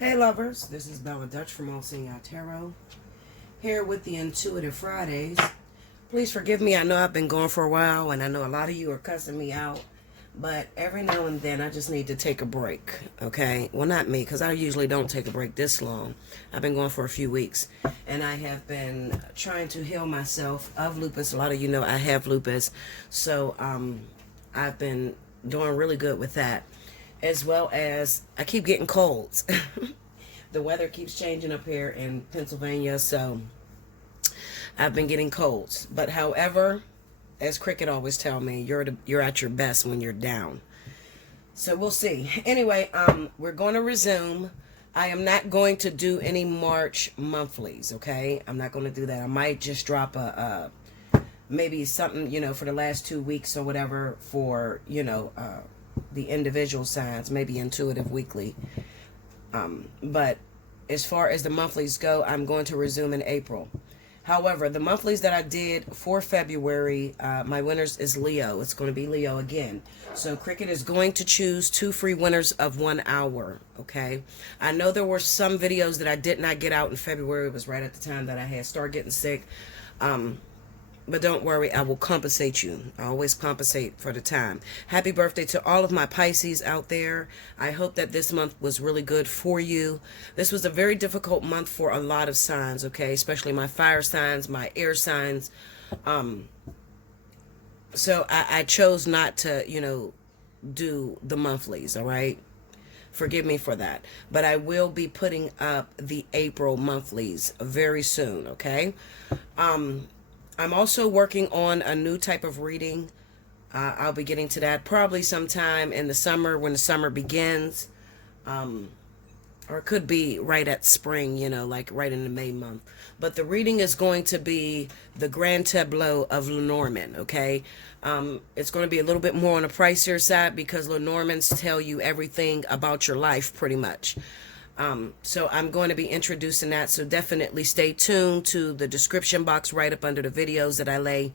Hey lovers, this is Bella Dutch from Allseeingeyetarot, here with the Intuitive Fridays. Please forgive me, I know I've been gone for a while and I know a lot of you are cussing me out, but every now and then I just need to take a break, okay? Well, not me, because I usually don't take a break this long. I've been gone for a few weeks and I have been trying to heal myself of lupus. A lot of you know I have lupus, so I've been doing really good with that. As well as I keep getting colds. The weather keeps changing up here in Pennsylvania, so I've been getting colds. But however, as Cricket always tell me, you're at your best when you're down. So we'll see. Anyway, we're going to resume. I am not going to do any March monthlies, okay? I'm not going to do that. I might just drop a maybe something, for the last 2 weeks or whatever for, the individual signs, maybe Intuitive Weekly. But as far as the monthlies go, I'm going to resume in April. However, the monthlies that I did for February, my winners is Leo. It's going to be Leo again. So Cricket is going to choose 2 free winners of 1 hour, okay? I know there were some videos that I did not get out in February. It was right at the time that I had started getting sick. But don't worry, I will compensate you. I always compensate for the time. Happy birthday to all of my Pisces out there. I hope that this month was really good for you. This was a very difficult month for a lot of signs, okay? Especially my fire signs, my air signs. So I chose not to, do the monthlies, all right? Forgive me for that. But I will be putting up the April monthlies very soon, okay? I'm also working on a new type of reading. I'll be getting to that probably sometime in the summer when the summer begins. Or it could be right at spring, like right in the May month. But the reading is going to be the Grand Tableau of Lenormand, okay? It's going to be a little bit more on the pricier side because Lenormands tell you everything about your life pretty much. So I'm going to be introducing that, so definitely stay tuned to the description box right up under the videos that I lay,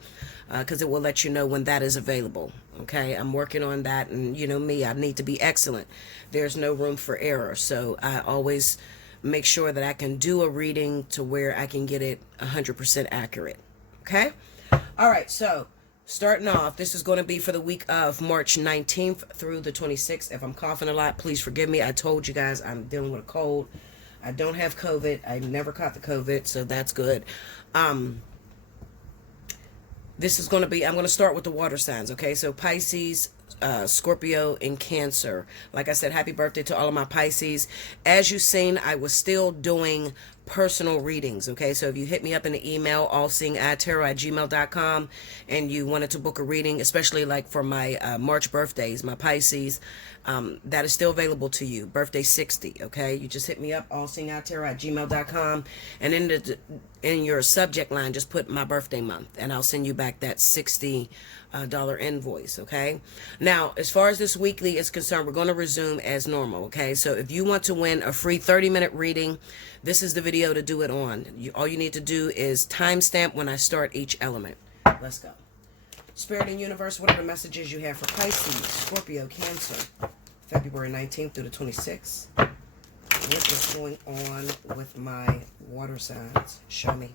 because it will let you know when that is available, okay? I'm working on that, and you know me, I need to be excellent. There's no room for error, so I always make sure that I can do a reading to where I can get it 100% accurate, okay? All right, so starting off, this is going to be for the week of March 19th through the 26th. If I'm coughing a lot, please forgive me. I told you guys I'm dealing with a cold. I don't have COVID. I never caught the COVID, so that's good. This is going to be, I'm going to start with the water signs, okay? So Pisces, Scorpio, and Cancer. Like I said, happy birthday to all of my Pisces. As you've seen, I was still doing personal readings, okay? So if you hit me up in the email, allseeingeyetarot@gmail.com, and you wanted to book a reading, especially like for my March birthdays, my Pisces, that is still available to you. Birthday 60, okay? You just hit me up, allseeingeyetarot@gmail.com, and in your subject line, just put my birthday month, and I'll send you back that $60 invoice, okay? Now, as far as this weekly is concerned, we're going to resume as normal, okay? So if you want to win a free 30-minute reading, this is the video to do it on. All you need to do is timestamp when I start each element. Let's go. Spirit and Universe, what are the messages you have for Pisces, Scorpio, Cancer, February 19th through the 26th? What is going on with my water signs? Show me.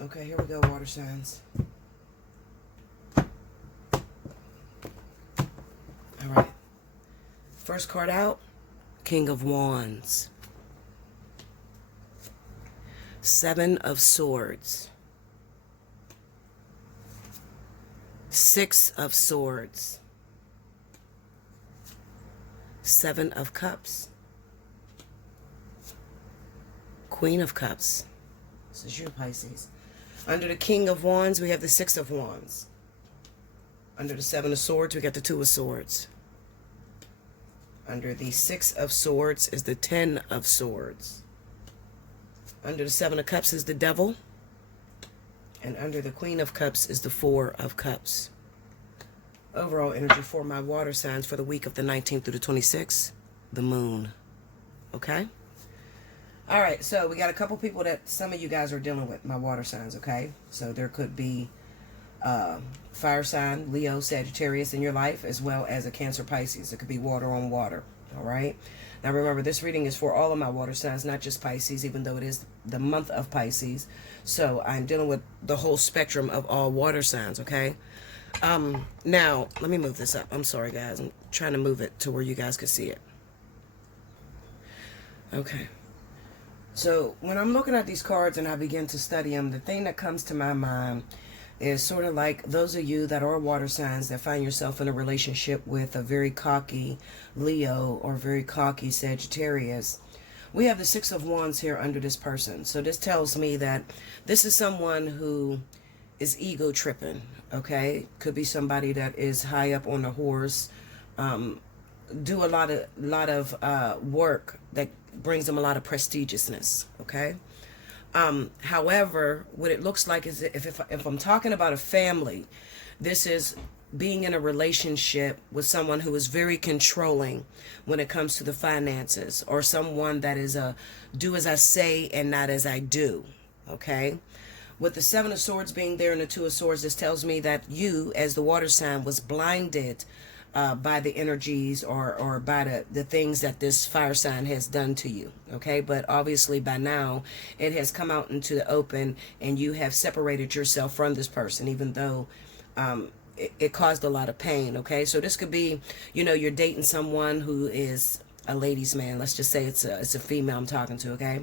Okay, here we go, water signs. All right. First card out, King of Wands. 7 of Swords. 6 of Swords. 7 of Cups. Queen of Cups. This is you, Pisces. Under the King of Wands, we have the 6 of Wands. Under the 7 of Swords, we got the 2 of Swords. Under the 6 of Swords is the 10 of Swords. Under the 7 of Cups is the Devil. And under the Queen of Cups is the 4 of Cups. Overall energy for my water signs for the week of the 19th through the 26th, the moon. Okay? All right, so we got a couple people that some of you guys are dealing with, my water signs, okay? So there could be fire sign, Leo, Sagittarius in your life, as well as a Cancer, Pisces. It could be water on water, all right? Now remember, this reading is for all of my water signs, not just Pisces, even though it is the month of Pisces. So I'm dealing with the whole spectrum of all water signs, okay? Now, let me move this up. I'm sorry, guys. I'm trying to move it to where you guys can see it. Okay. So when I'm looking at these cards and I begin to study them, the thing that comes to my mind is sort of like those of you that are water signs that find yourself in a relationship with a very cocky Leo or very cocky Sagittarius. We have the Six of Wands here under this person. So this tells me that this is someone who is ego tripping, okay? Could be somebody that is high up on the horse, do a lot of work that brings them a lot of prestigiousness, okay? However, what it looks like is if I'm talking about a family, this is being in a relationship with someone who is very controlling when it comes to the finances, or someone that is a do as I say and not as I do, okay? With the Seven of Swords being there and the Two of Swords, this tells me that you, as the water sign, was blinded by the energies or by the things that this fire sign has done to you, okay? But obviously by now it has come out into the open and you have separated yourself from this person, even though it caused a lot of pain, okay? So this could be, you know, you're dating someone who is a ladies' man. Let's just say it's a female I'm talking to, okay?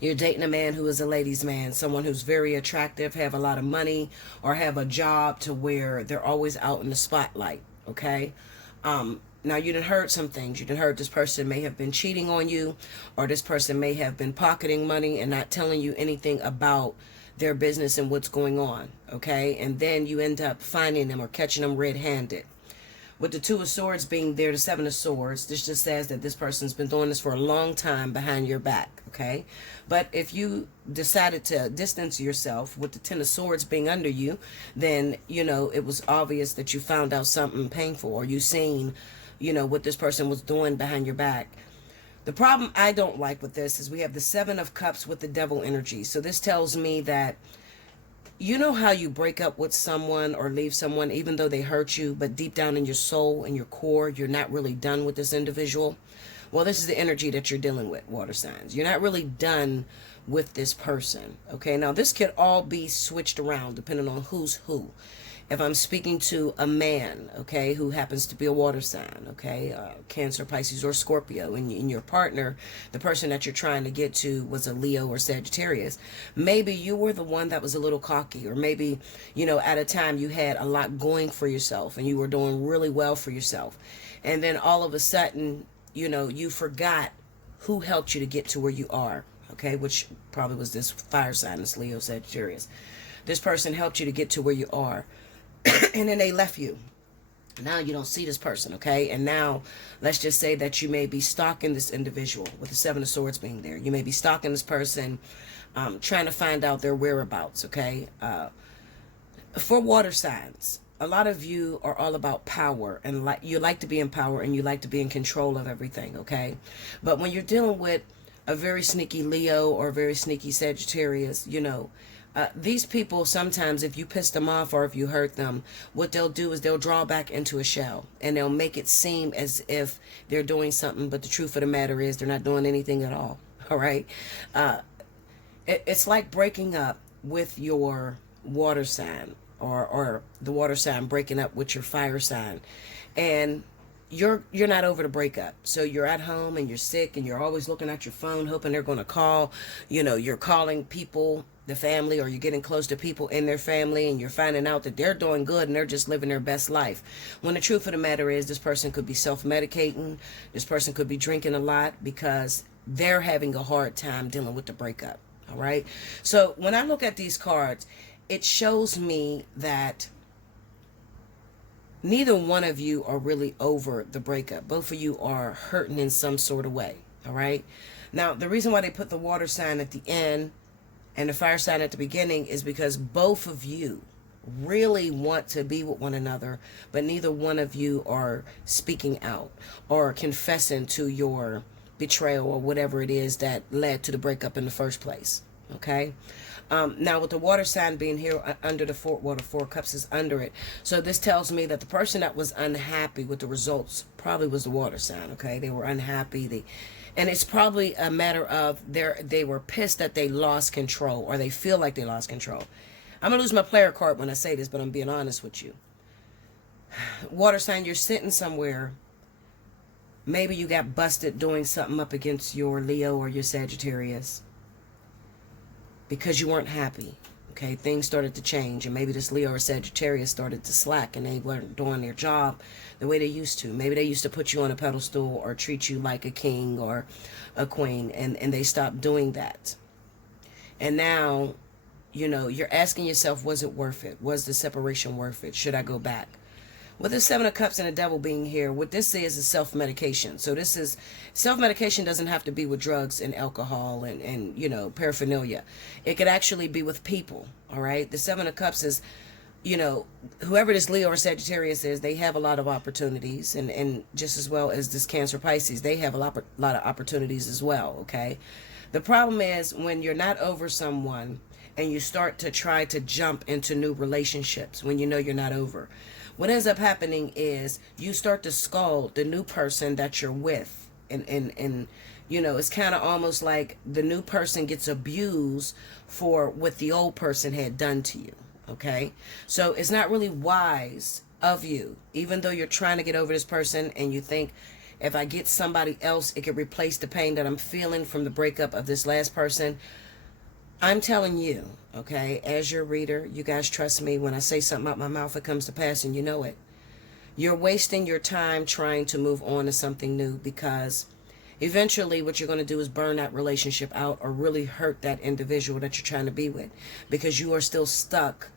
You're dating a man who is a ladies' man, someone who's very attractive, have a lot of money, or have a job to where they're always out in the spotlight, okay? Now, you done heard some things. You done heard this person may have been cheating on you, or this person may have been pocketing money and not telling you anything about their business and what's going on, okay? And then you end up finding them or catching them red-handed. With the Two of Swords being there, the Seven of Swords, this just says that this person's been doing this for a long time behind your back, okay? But if you decided to distance yourself with the Ten of Swords being under you, then, you know, it was obvious that you found out something painful, or you seen, you know, what this person was doing behind your back. The problem I don't like with this is we have the Seven of Cups with the Devil energy. So this tells me that, you know how you break up with someone or leave someone even though they hurt you, but deep down in your soul and your core, you're not really done with this individual? Well, this is the energy that you're dealing with, water signs. You're not really done with this person, okay? Now, this could all be switched around depending on who's who. If I'm speaking to a man, okay, who happens to be a water sign, okay, Cancer, Pisces, or Scorpio, and your partner, the person that you're trying to get to was a Leo or Sagittarius, maybe you were the one that was a little cocky, or maybe, you know, at a time you had a lot going for yourself and you were doing really well for yourself. And then all of a sudden, you know, you forgot who helped you to get to where you are, okay, which probably was this fire sign, this Leo, Sagittarius. This person helped you to get to where you are. And then they left you. Now you don't see this person, okay? And now let's just say that you may be stalking this individual with the Seven of Swords being there. You may be stalking this person, trying to find out their whereabouts, okay? For water signs, a lot of you are all about power, and you like to be in power and you like to be in control of everything, okay? But when you're dealing with a very sneaky Leo or a very sneaky Sagittarius, you know, these people, sometimes if you piss them off or if you hurt them, what they'll do is they'll draw back into a shell and they'll make it seem as if they're doing something, but the truth of the matter is they're not doing anything at all. All right. It's like breaking up with your water sign, or the water sign breaking up with your fire sign, and you're not over the breakup. So you're at home and you're sick and you're always looking at your phone hoping they're going to call. You know, you're calling people, the family, or you're getting close to people in their family, and you're finding out that they're doing good and they're just living their best life. When the truth of the matter is, this person could be self-medicating. This person could be drinking a lot because they're having a hard time dealing with the breakup. All right. So when I look at these cards, it shows me that neither one of you are really over the breakup. Both of you are hurting in some sort of way. All right. Now, the reason why they put the water sign at the end and the fire sign at the beginning is because both of you really want to be with one another, but neither one of you are speaking out or confessing to your betrayal or whatever it is that led to the breakup in the first place. Okay. Now with the water sign being here under the four cups is under it. So this tells me that the person that was unhappy with the results probably was the water sign. Okay. They were unhappy. And it's probably a matter of they were pissed that they lost control, or they feel like they lost control. I'm going to lose my player card when I say this, but I'm being honest with you. Water sign, you're sitting somewhere. Maybe you got busted doing something up against your Leo or your Sagittarius because you weren't happy. Okay, things started to change, and maybe this Leo or Sagittarius started to slack, and they weren't doing their job the way they used to. Maybe they used to put you on a pedestal or treat you like a king or a queen, and they stopped doing that. And now, you know, you're asking yourself, was it worth it? Was the separation worth it? Should I go back? With the Seven of Cups and the Devil being here, what this is self-medication. So this is, self-medication doesn't have to be with drugs and alcohol and you know, paraphernalia. It could actually be with people, all right? The Seven of Cups is, you know, whoever this Leo or Sagittarius is, they have a lot of opportunities. And just as well as this Cancer Pisces, they have a lot of opportunities as well, okay? The problem is when you're not over someone and you start to try to jump into new relationships when you know you're not over. What ends up happening is you start to scald the new person that you're with. And you know, it's kind of almost like the new person gets abused for what the old person had done to you. Okay? So it's not really wise of you, even though you're trying to get over this person and you think, if I get somebody else, it could replace the pain that I'm feeling from the breakup of this last person. I'm telling you, okay, as your reader, you guys trust me. When I say something out my mouth, it comes to pass, and you know it. You're wasting your time trying to move on to something new, because eventually what you're going to do is burn that relationship out or really hurt that individual that you're trying to be with, because you are still stuck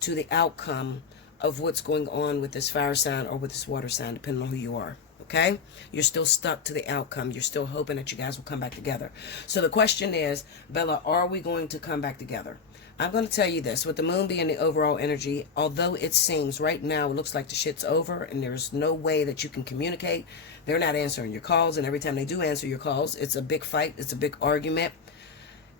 to the outcome of what's going on with this fire sign or with this water sign, depending on who you are. Okay? You're still stuck to the outcome. You're still hoping that you guys will come back together. So the question is, Bella, are we going to come back together? I'm going to tell you this. With the moon being the overall energy, although it seems right now it looks like the shit's over and there's no way that you can communicate, they're not answering your calls. And every time they do answer your calls, it's a big fight. It's a big argument.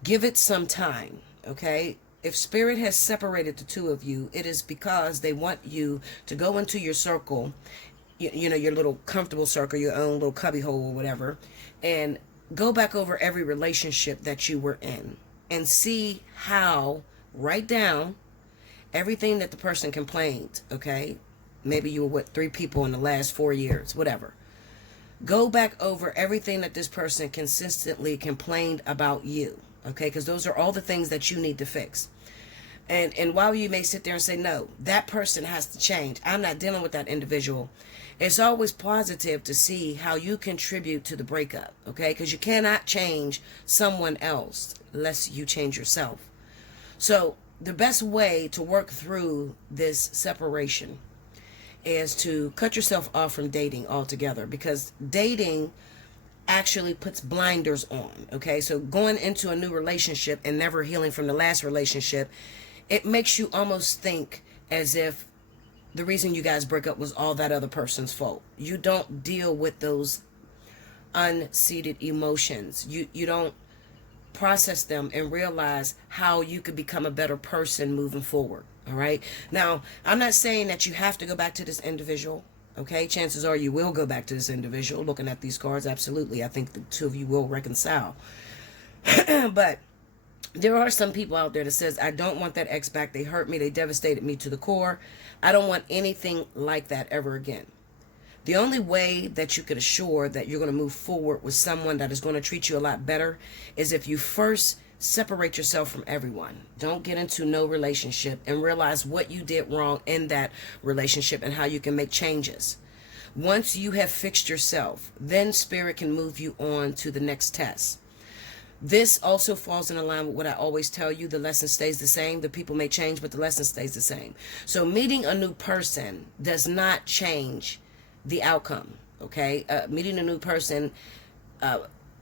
Give it some time. Okay? If Spirit has separated the two of you, it is because they want you to go into your circle, you know, your little comfortable circle, your own little cubby hole or whatever, and go back over every relationship that you were in and see how, write down everything that the person complained, okay? Maybe you were with 3 people in the last 4 years, whatever. Go back over everything that this person consistently complained about you, okay? Because those are all the things that you need to fix. And while you may sit there and say, no, that person has to change, I'm not dealing with that individual, it's always positive to see how you contribute to the breakup, okay? Because you cannot change someone else unless you change yourself. So the best way to work through this separation is to cut yourself off from dating altogether, because dating actually puts blinders on, okay? So going into a new relationship and never healing from the last relationship, it makes you almost think as if the reason you guys break up was all that other person's fault. You don't deal with those unseated emotions. You don't process them and realize how you could become a better person moving forward. All right. Now, I'm not saying that you have to go back to this individual. Okay. Chances are you will go back to this individual. Looking at these cards, absolutely. I think the two of you will reconcile. But there are some people out there that says, I don't want that ex back. They hurt me. They devastated me to the core. I don't want anything like that ever again. The only way that you could assure that you're going to move forward with someone that is going to treat you a lot better is if you first separate yourself from everyone. Don't get into no relationship and realize what you did wrong in that relationship and how you can make changes. Once you have fixed yourself, then Spirit can move you on to the next test. This also falls in line with what I always tell you. The lesson stays the same. The people may change, but the lesson stays the same. So meeting a new person does not change the outcome, okay? Meeting a new person,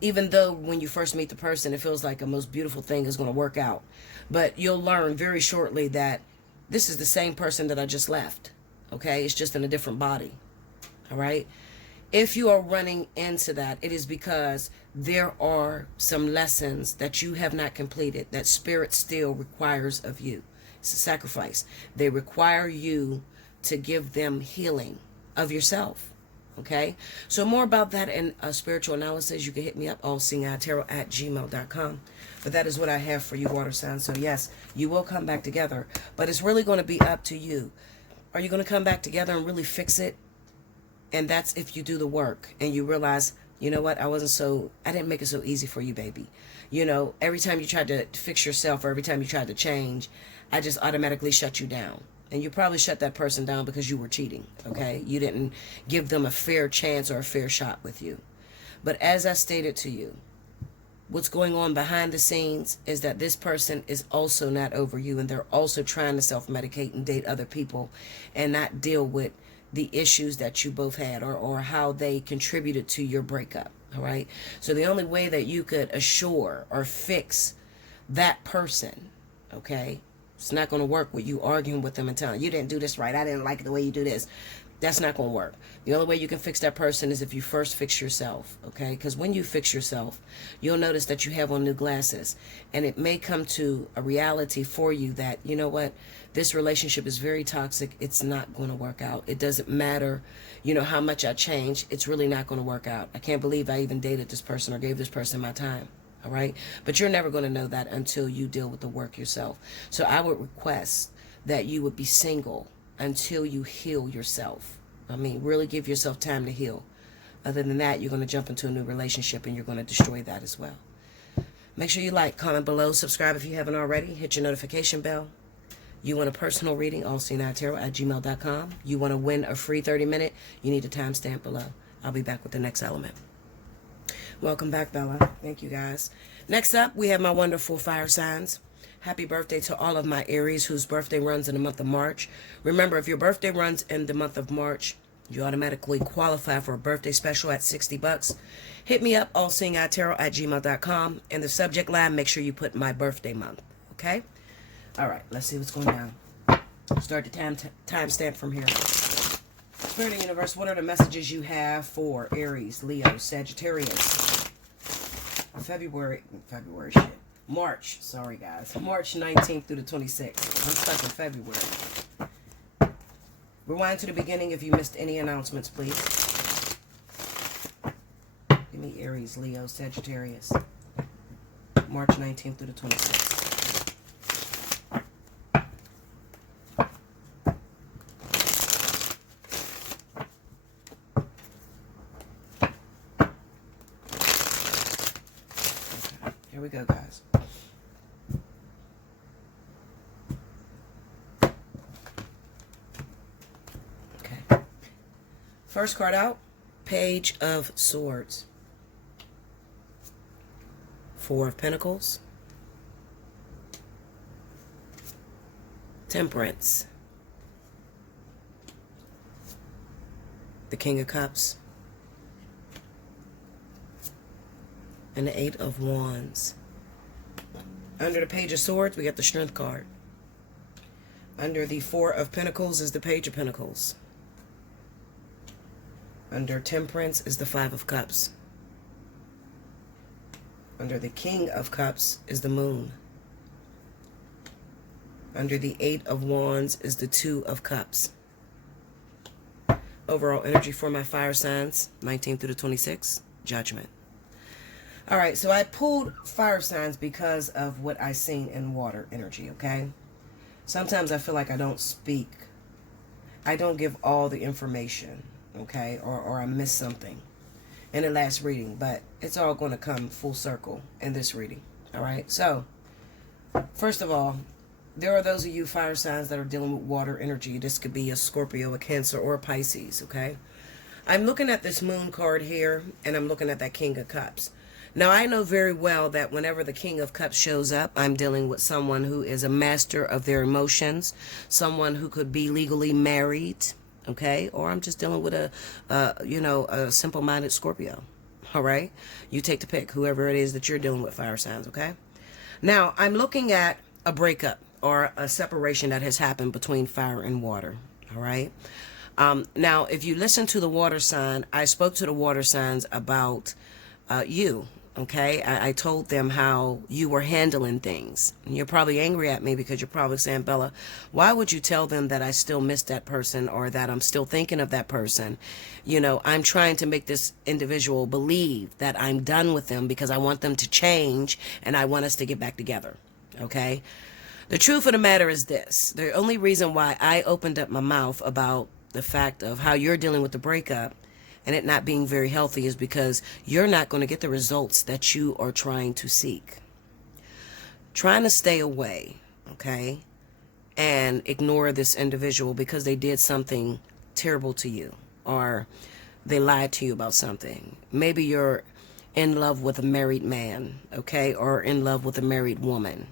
even though when you first meet the person, it feels like a most beautiful thing is going to work out. But you'll learn very shortly that this is the same person that I just left. Okay, it's just in a different body. All right. If you are running into that, it is because there are some lessons that you have not completed that spirit still requires of you. It's a sacrifice. They require you to give them healing of yourself. Okay, so more about that in a spiritual analysis. You can hit me up, allseeingeyetarot@gmail.com. But that is what I have for you, water signs. So yes, you will come back together, but it's really going to be up to you. Are you going to come back together and really fix it? And that's if you do the work and you realize, you know what, I didn't make it so easy for you, baby. You know, every time you tried to fix yourself or every time you tried to change, I just automatically shut you down. And you probably shut that person down because you were cheating, okay? You didn't give them a fair chance or a fair shot with you. But as I stated to you, what's going on behind the scenes is that this person is also not over you, and they're also trying to self-medicate and date other people and not deal with the issues that you both had or how they contributed to your breakup, all right? So the only way that you could assure or fix that person, okay, it's not going to work with you arguing with them and telling you didn't do this right. I didn't like the way you do this. That's not going to work. The only way you can fix that person is if you first fix yourself, okay? Because when you fix yourself, you'll notice that you have on new glasses. And it may come to a reality for you that, you know what, this relationship is very toxic. It's not going to work out. It doesn't matter, you know, how much I change. It's really not going to work out. I can't believe I even dated this person or gave this person my time. All right. But you're never going to know that until you deal with the work yourself. So I would request that you would be single until you heal yourself. I mean, really give yourself time to heal. Other than that, you're going to jump into a new relationship and you're going to destroy that as well. Make sure you like, comment below, subscribe if you haven't already. Hit your notification bell. You want a personal reading, allseeingeyetarot@gmail.com. You want to win a free 30-minute, you need a timestamp below. I'll be back with the next element. Welcome back, Bella. Thank you, guys. Next up, we have my wonderful fire signs. Happy birthday to all of my Aries whose birthday runs in the month of March. Remember, if your birthday runs in the month of March, you automatically qualify for a birthday special at $60. Hit me up, allseeingeyetarot@gmail.com. In the subject line, make sure you put my birthday month, okay? All right, let's see what's going down. Start the timestamp from here. Spirit of the universe, what are the messages you have for Aries, Leo, Sagittarius? March, sorry guys. March 19th through the 26th. I'm stuck in February. Rewind to the beginning if you missed any announcements, please. Give me Aries, Leo, Sagittarius. March 19th through the 26th. Here we go, guys. Okay. First card out, Page of Swords. Four of Pentacles. Temperance. The King of Cups. And the Eight of Wands. Under the Page of Swords, we got the Strength card. Under the Four of Pentacles is the Page of Pentacles. Under Temperance is the Five of Cups. Under the King of Cups is the Moon. Under the Eight of Wands is the Two of Cups. Overall energy for my fire signs, 19 through the 26, Judgment. All right, so I pulled fire signs because of what I seen in water energy, okay? Sometimes I feel like I don't speak. I don't give all the information, okay? Or I miss something in the last reading, but it's all going to come full circle in this reading, all right? So, first of all, there are those of you fire signs that are dealing with water energy. This could be a Scorpio, a Cancer, or a Pisces, okay? I'm looking at this Moon card here, and I'm looking at that King of Cups. Now, I know very well that whenever the King of Cups shows up, I'm dealing with someone who is a master of their emotions, someone who could be legally married, okay? Or I'm just dealing with a simple-minded Scorpio, all right? You take the pick, whoever it is that you're dealing with, fire signs, okay? Now, I'm looking at a breakup or a separation that has happened between fire and water. All right. Now, if you listen to the water sign, I spoke to the water signs about you. Okay, I told them how you were handling things. And you're probably angry at me because you're probably saying, Bella, why would you tell them that I still miss that person or that I'm still thinking of that person? You know, I'm trying to make this individual believe that I'm done with them because I want them to change and I want us to get back together. Okay, the truth of the matter is this. The only reason why I opened up my mouth about the fact of how you're dealing with the breakup and it not being very healthy is because you're not going to get the results that you are trying to seek. Trying to stay away, okay, and ignore this individual because they did something terrible to you or they lied to you about something. Maybe you're in love with a married man, okay, or in love with a married woman,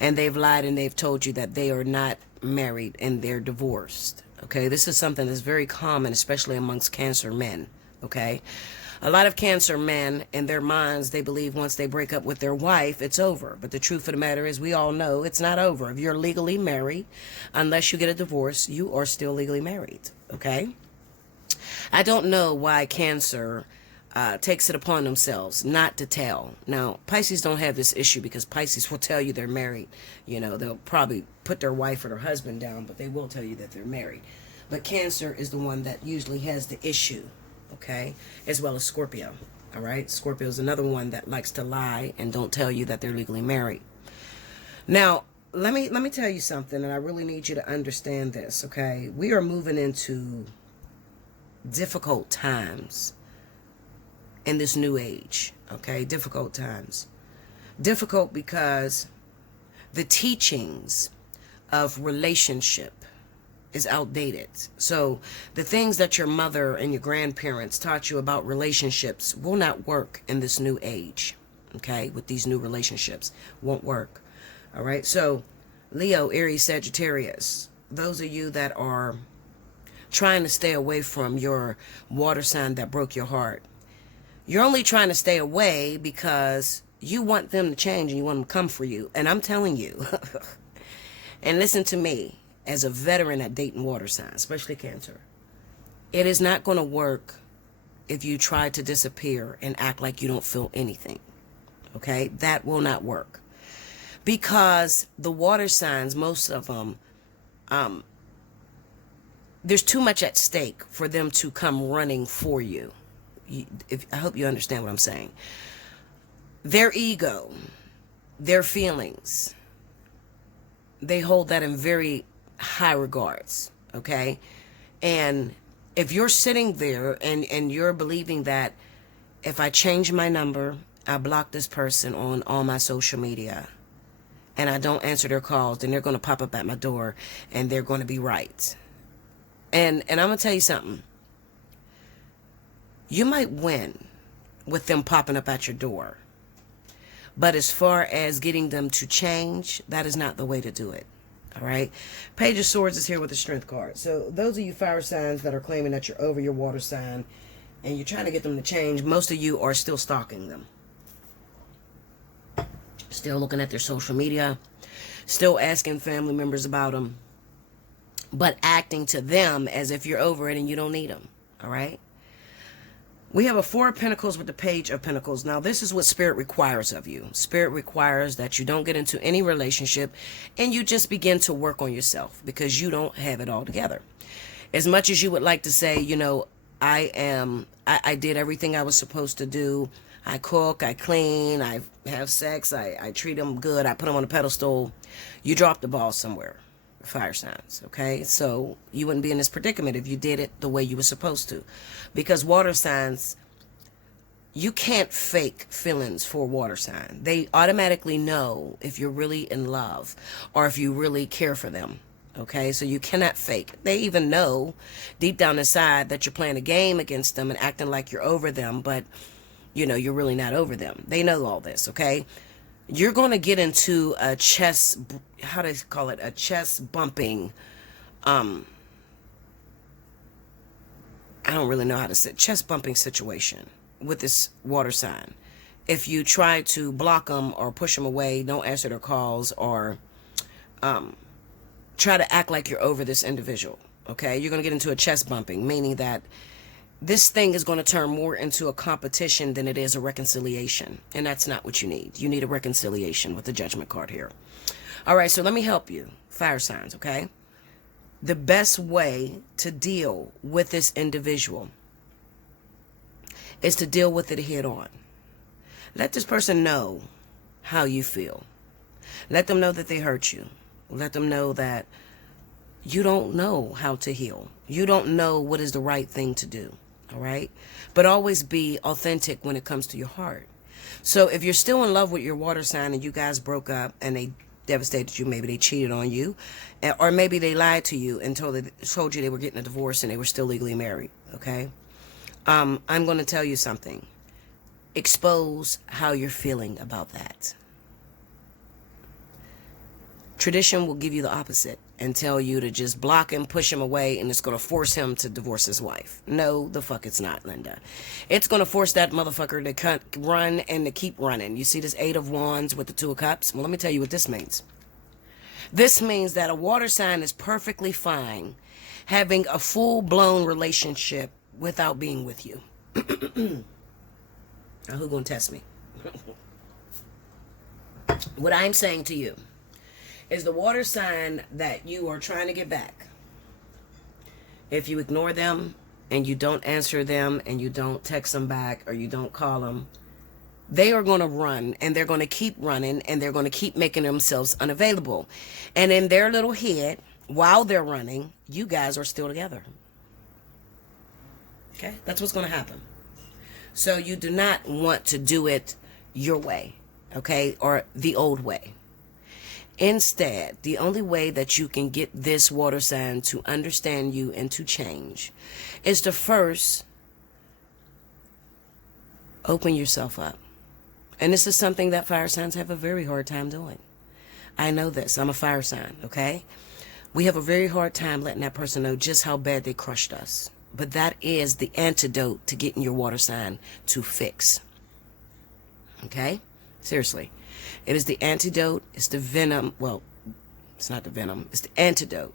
and they've lied and they've told you that they are not married and they're divorced. Okay, this is something that's very common, especially amongst Cancer men. Okay, a lot of Cancer men, in their minds, they believe once they break up with their wife, it's over. But the truth of the matter is, we all know it's not over. If you're legally married, unless you get a divorce, you are still legally married. Okay, I don't know why Cancer takes it upon themselves not to tell. Now, Pisces don't have this issue because Pisces will tell you they're married. You know, they'll probably put their wife or their husband down, but they will tell you that they're married. But Cancer is the one that usually has the issue, okay, as well as Scorpio. All right, Scorpio is another one that likes to lie and don't tell you that they're legally married. Now, let me tell you something, and I really need you to understand this, okay? We are moving into difficult times in this new age, okay? Difficult times. Difficult because the teachings of relationship is outdated. So the things that your mother and your grandparents taught you about relationships will not work in this new age, okay? With these new relationships, won't work. All right? So Leo, Aries, Sagittarius, those of you that are trying to stay away from your water sign that broke your heart, you're only trying to stay away because you want them to change and you want them to come for you. And I'm telling you, and listen to me, as a veteran at dating water signs, especially Cancer, it is not going to work if you try to disappear and act like you don't feel anything. Okay? That will not work. Because the water signs, most of them, there's too much at stake for them to come running for you. I hope you understand what I'm saying. Their ego, their feelings, they hold that in very high regards, okay? And if you're sitting there and you're believing that if I change my number, I block this person on all my social media, and I don't answer their calls, then they're going to pop up at my door and they're going to be right. And I'm going to tell you something. You might win with them popping up at your door. But as far as getting them to change, that is not the way to do it. All right? Page of Swords is here with the Strength card. So those of you fire signs that are claiming that you're over your water sign and you're trying to get them to change, most of you are still stalking them. Still looking at their social media. Still asking family members about them. But acting to them as if you're over it and you don't need them. All right? We have a Four of Pentacles with the Page of Pentacles. Now, this is what Spirit requires of you. Spirit requires that you don't get into any relationship and you just begin to work on yourself because you don't have it all together. As much as you would like to say, you know, I did everything I was supposed to do. I cook, I clean, I have sex, I treat them good, I put them on a pedestal. You dropped the ball somewhere. Fire signs, okay? So you wouldn't be in this predicament if you did it the way you were supposed to. Because water signs, you can't fake feelings for water sign. They automatically know if you're really in love or if you really care for them, okay? So you cannot fake. They even know deep down inside that you're playing a game against them and acting like you're over them, but you know, you're really not over them. They know all this, okay? You're going to get into a chest, how do they call it? A chest bumping, I don't really know how to say, chest bumping situation with this water sign. If you try to block them or push them away, don't answer their calls, or try to act like you're over this individual. Okay, you're going to get into a chest bumping, meaning that this thing is going to turn more into a competition than it is a reconciliation. And that's not what you need. You need a reconciliation with the Judgment card here. All right, so let me help you, fire signs, okay? The best way to deal with this individual is to deal with it head on. Let this person know how you feel. Let them know that they hurt you. Let them know that you don't know how to heal. You don't know what is the right thing to do. All right? But always be authentic when it comes to your heart. So if you're still in love with your water sign and you guys broke up and they devastated you, maybe they cheated on you, or maybe they lied to you and told you they were getting a divorce and they were still legally married. Okay? I'm going to tell you something. Expose how you're feeling about that. Tradition will give you the opposite and tell you to just block him, push him away, and it's going to force him to divorce his wife. No, the fuck it's not, Linda. It's going to force that motherfucker to run and to keep running. You see this 8 of Wands with the 2 of Cups? Well, let me tell you what this means. This means that a water sign is perfectly fine having a full-blown relationship without being with you. Now, who's going to test me? What I'm saying to you is the water sign that you are trying to get back. If you ignore them and you don't answer them and you don't text them back or you don't call them, they are going to run and they're going to keep running and they're going to keep making themselves unavailable. And in their little head, while they're running, you guys are still together. Okay? That's what's going to happen. So you do not want to do it your way, okay, or the old way. Instead, the only way that you can get this water sign to understand you and to change is to first open yourself up. And this is something that fire signs have a very hard time doing. I know this. I'm a fire sign, okay? We have a very hard time letting that person know just how bad they crushed us. But that is the antidote to getting your water sign to fix. Okay? Seriously. It is the antidote. It's the venom. Well, it's not the venom. It's the antidote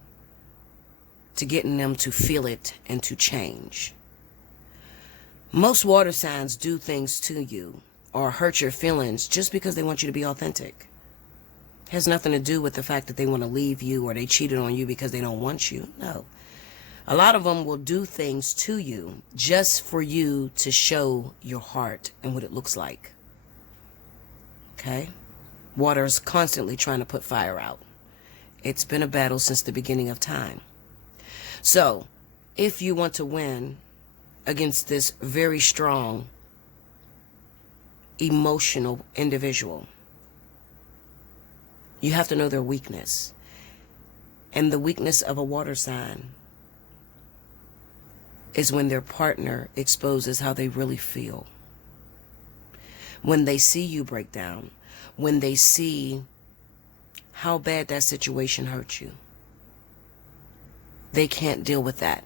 to getting them to feel it and to change. Most water signs do things to you or hurt your feelings just because they want you to be authentic. It has nothing to do with the fact that they want to leave you or they cheated on you because they don't want you. No. A lot of them will do things to you just for you to show your heart and what it looks like. Okay? Water is constantly trying to put fire out. It's been a battle since the beginning of time. So, if you want to win against this very strong, emotional individual, you have to know their weakness. And the weakness of a water sign is when their partner exposes how they really feel. When they see you break down, when they see how bad that situation hurt you, they can't deal with that.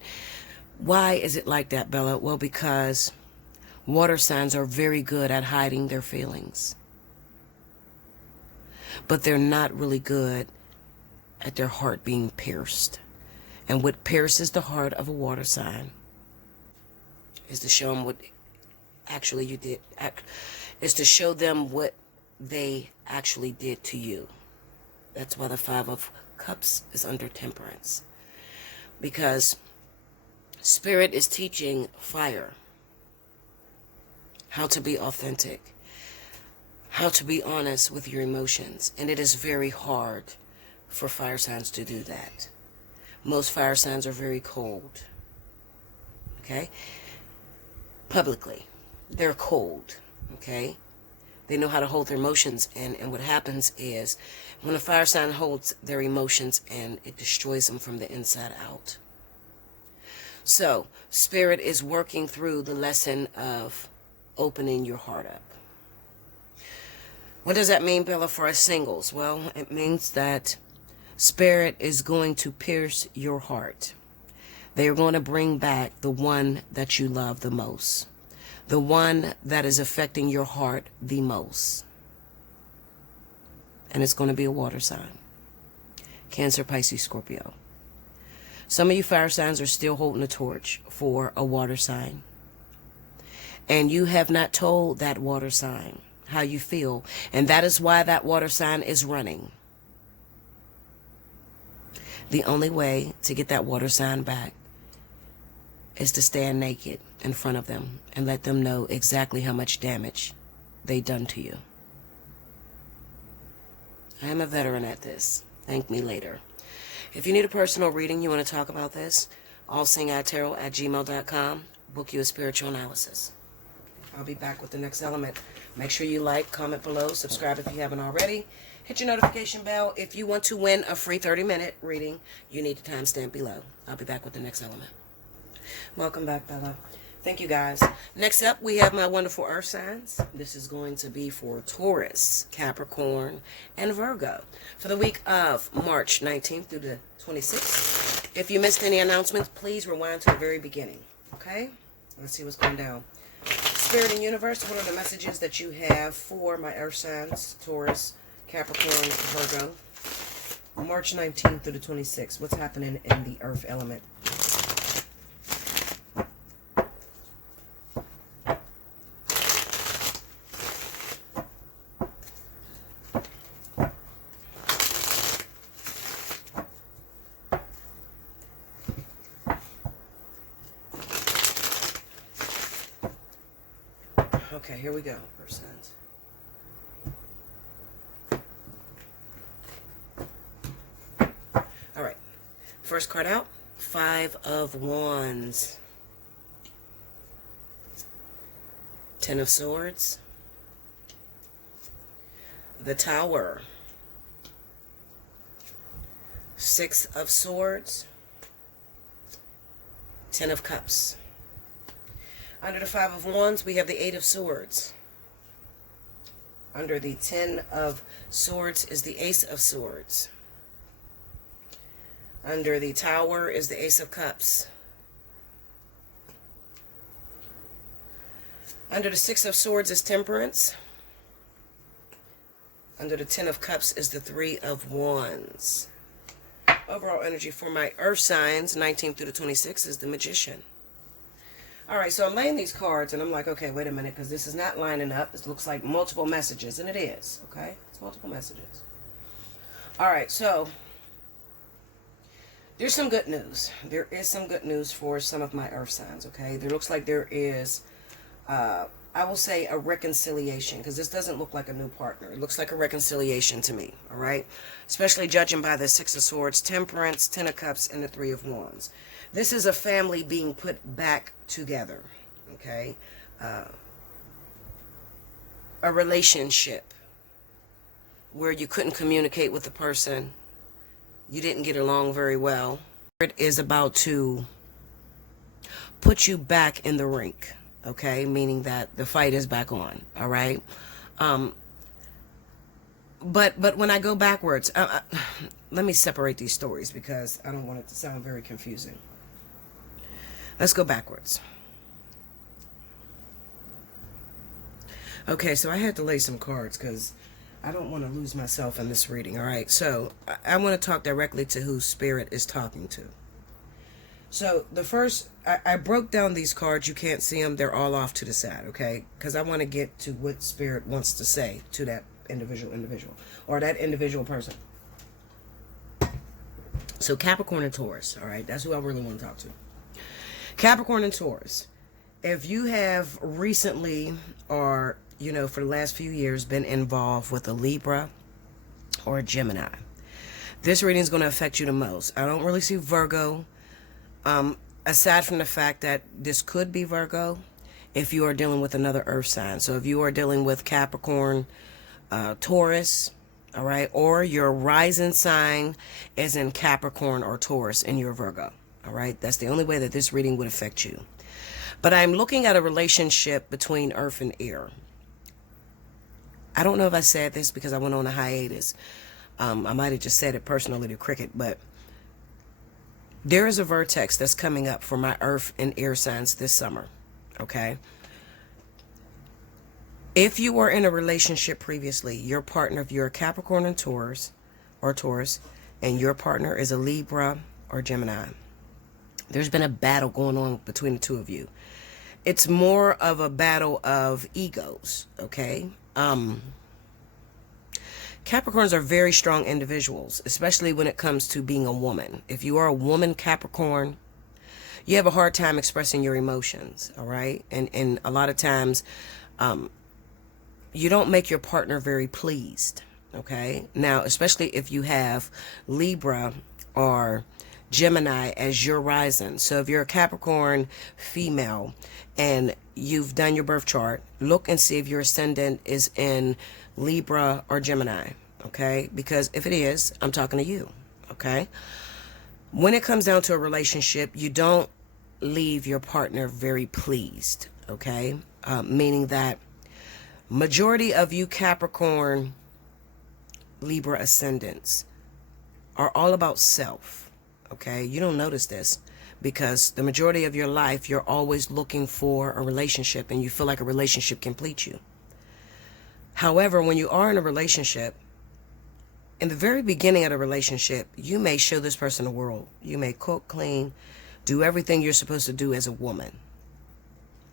Why is it like that, Bella? Well, because water signs are very good at hiding their feelings. But they're not really good at their heart being pierced. And what pierces the heart of a water sign is to show them what actually you did. Is to show them what they actually did to you. That's why the 5 of Cups is under Temperance. Because Spirit is teaching fire how to be authentic, how to be honest with your emotions. And it is very hard for fire signs to do that. Most fire signs are very cold. Okay? Publicly, they're cold. Okay? They know how to hold their emotions in, and what happens is when a fire sign holds their emotions in, it destroys them from the inside out. So, Spirit is working through the lesson of opening your heart up. What does that mean, Bella, for us singles? Well, it means that Spirit is going to pierce your heart. They are going to bring back the one that you love the most. The one that is affecting your heart the most. And it's going to be a water sign. Cancer, Pisces, Scorpio. Some of you fire signs are still holding a torch for a water sign. And you have not told that water sign how you feel. And that is why that water sign is running. The only way to get that water sign back is to stand naked in front of them and let them know exactly how much damage they done to you. I am a veteran at this. Thank me later. If you need a personal reading, you want to talk about this, allseeingeyetarot@gmail.com. Book you a spiritual analysis. I'll be back with the next element. Make sure you like, comment below, subscribe if you haven't already. Hit your notification bell. If you want to win a free 30-minute reading, you need the timestamp below. I'll be back with the next element. Welcome back, Bella. Thank you, guys. Next up, we have my wonderful earth signs. This is going to be for Taurus, Capricorn, and Virgo for the week of March 19th through the 26th. If you missed any announcements, please rewind to the very beginning. Okay? Let's see what's going down. Spirit and Universe, what are the messages that you have for my earth signs, Taurus, Capricorn, Virgo, March 19th through the 26th? What's happening in the earth element? Okay, here we go, earth signs. All right, first card out, 5 of Wands, 10 of Swords, the Tower, 6 of Swords, 10 of Cups. Under the 5 of Wands, we have the 8 of Swords. Under the 10 of Swords is the Ace of Swords. Under the Tower is the Ace of Cups. Under the 6 of Swords is Temperance. Under the 10 of Cups is the 3 of Wands. Overall energy for my earth signs, 19 through the 26, is the Magician. All right, so I'm laying these cards, and I'm like, okay, wait a minute, because this is not lining up. It looks like multiple messages, and it is, okay? It's multiple messages. All right, so there's some good news. There is some good news for some of my earth signs, okay? There looks like there is, I will say, a reconciliation, because this doesn't look like a new partner. It looks like a reconciliation to me, all right? Especially judging by the 6 of Swords, Temperance, 10 of Cups, and the 3 of Wands. This is a family being put back together, okay? A relationship where you couldn't communicate with the person. You didn't get along very well. It is about to put you back in the rink, okay? Meaning that the fight is back on, all right? But when I go backwards, let me separate these stories because I don't want it to sound very confusing. Let's go backwards. Okay, so I had to lay some cards because I don't want to lose myself in this reading, all right? So I want to talk directly to who Spirit is talking to. So the first, I broke down these cards. You can't see them. They're all off to the side, okay? Because I want to get to what Spirit wants to say to that individual or that individual person. So Capricorn and Taurus, all right? That's who I really want to talk to. Capricorn and Taurus. If you have recently or, you know, for the last few years been involved with a Libra or a Gemini, this reading is going to affect you the most. I don't really see Virgo, aside from the fact that this could be Virgo if you are dealing with another earth sign. So if you are dealing with Capricorn, Taurus, all right, or your rising sign is in Capricorn or Taurus and you're Virgo, all right, that's the only way that this reading would affect you. But I'm looking at a relationship between earth and air. I don't know if I said this because I went on a hiatus. I might have just said it personally to Cricket, but there is a vertex that's coming up for my earth and air signs this summer, okay? If you were in a relationship previously, your partner, if you're a Capricorn and Taurus, or Taurus, and your partner is a Libra or Gemini, there's been a battle going on between the two of you. It's more of a battle of egos, okay? Capricorns are very strong individuals, especially when it comes to being a woman. If you are a woman Capricorn, you have a hard time expressing your emotions, all right? And a lot of times, you don't make your partner very pleased, okay? Now, especially if you have Libra or Gemini as your rising. So if you're a Capricorn female and you've done your birth chart, look and see if your ascendant is in Libra or Gemini, okay? Because if it is, I'm talking to you, okay? When it comes down to a relationship, you don't leave your partner very pleased, okay? Meaning that majority of you Capricorn, Libra ascendants are all about self. Okay, you don't notice this because the majority of your life you're always looking for a relationship and you feel like a relationship completes you. However, when you are in a relationship, in the very beginning of the relationship, you may show this person the world. You may cook, clean, do everything you're supposed to do as a woman.